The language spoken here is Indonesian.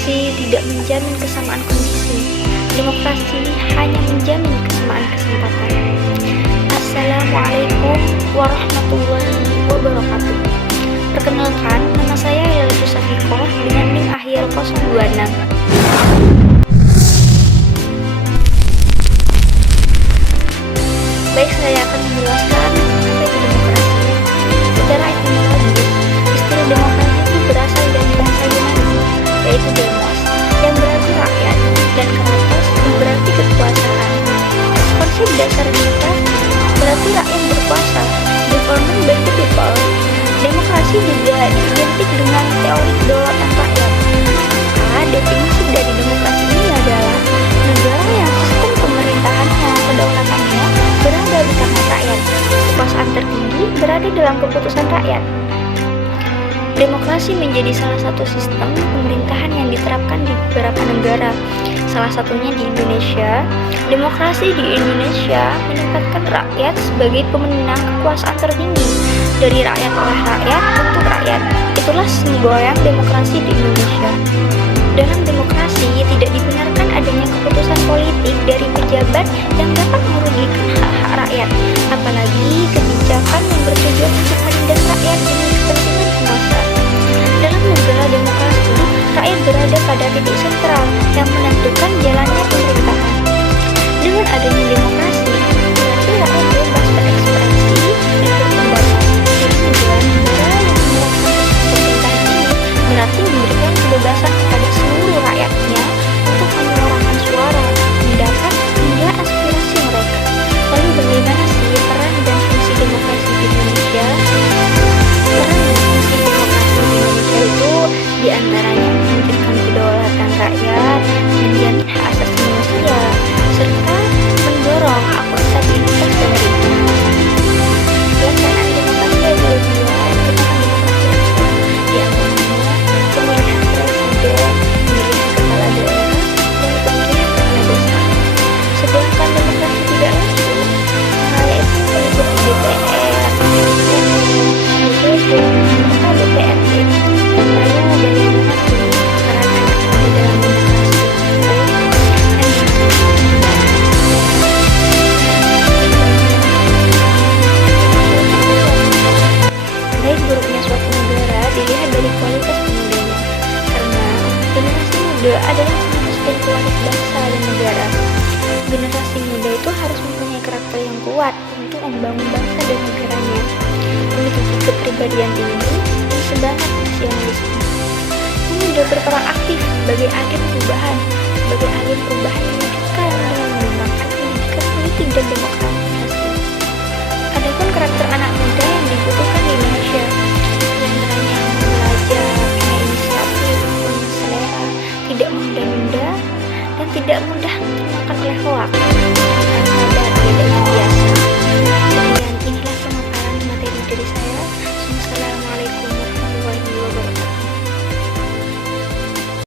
Demokrasi tidak menjamin kesamaan kondisi. Demokrasi hanya menjamin kesamaan kesempatan. Assalamualaikum warahmatullahi wabarakatuh. Perkenalkan, nama saya Yaitu Safikoh dengan NIM akhir 026. Baik, saya akan menjelaskan apa itu demokrasi. Secara etimologis, istilah demokrasi itu berasal dari bahasa Yunani, yaitu demos, yang berarti rakyat, dan kratos, yang berarti kekuasaan. Konsep dasar demokrasi berarti rakyat berkuasa, government by the people. Demokrasi juga identik dengan teori kedaulatan rakyat. Maka definisi dari demokrasi ini adalah negara yang sistem pemerintahannya, kedaulatannya berada di tangan rakyat. Kekuasaan tertinggi berada dalam keputusan rakyat. Demokrasi menjadi salah satu sistem pemerintahan yang diterapkan di beberapa negara. Salah satunya di Indonesia. Demokrasi di Indonesia menempatkan rakyat sebagai pemenang kekuasaan tertinggi, dari rakyat oleh rakyat untuk rakyat. Itulah semboyan demokrasi di Indonesia. Dalam demokrasi tidak dibenarkan adanya keputusan politik dari pejabat yang dapat merugikan hak-hak rakyat, apalagi kebijakan yang bertujuan untuk menindas rakyat demi kepentingan penguasa. Dalam negara demokrasi, rakyat berada pada titik sentral yang menentukan jalannya pemerintahan. Dengan adanya demokrasi, berarti rakyat bebas berekspresi dan berpendapat. Jadi negara yang menerapkan pemerintahan ini berarti memberikan kebebasan kepada seluruh rakyatnya untuk menyuarakan suara, pendapat, hingga aspirasi mereka. Lalu bagaimana sih peran dan fungsi demokrasi di Indonesia? Peran dan fungsi demokrasi di Indonesia itu diantaranya mewujudkan kedaulatan rakyat, menjamin hak asasi manusia, serta mendorong akuntabilitas pemerintah. Pelaksanaan demokrasi ada dua jenis demokrasi, diantaranya pemilihan presiden, pemilihan kepala daerah, dan pemilihan kepala desa. Sedangkan demokrasi tidak langsung, yaitu meliputi DPR, DPD, serta DPRD. Lalu bagaimana sih peran anak muda dalam demokrasi? Baik buruknya suatu negara dilihat dari kualitas pemudanya, karena generasi muda adalah penerus dan pewaris bangsa dan negara. Generasi muda itu harus mempunyai karakter yang kuat untuk membangun bangsa dan negaranya, memiliki kepribadian tinggi dan semangat nasionalisme. Pemuda berperan aktif sebagai agen perubahan yang mewujudkan dengan mengembangkan pendidikan politik dan demokratisasi. Adapun karakter anak muda yang dibutuhkan di Indonesia, diantaranya belajar, punya inisiatif, punya selera, tidak menunda-nunda, dan tidak mudah termakan oleh hoak.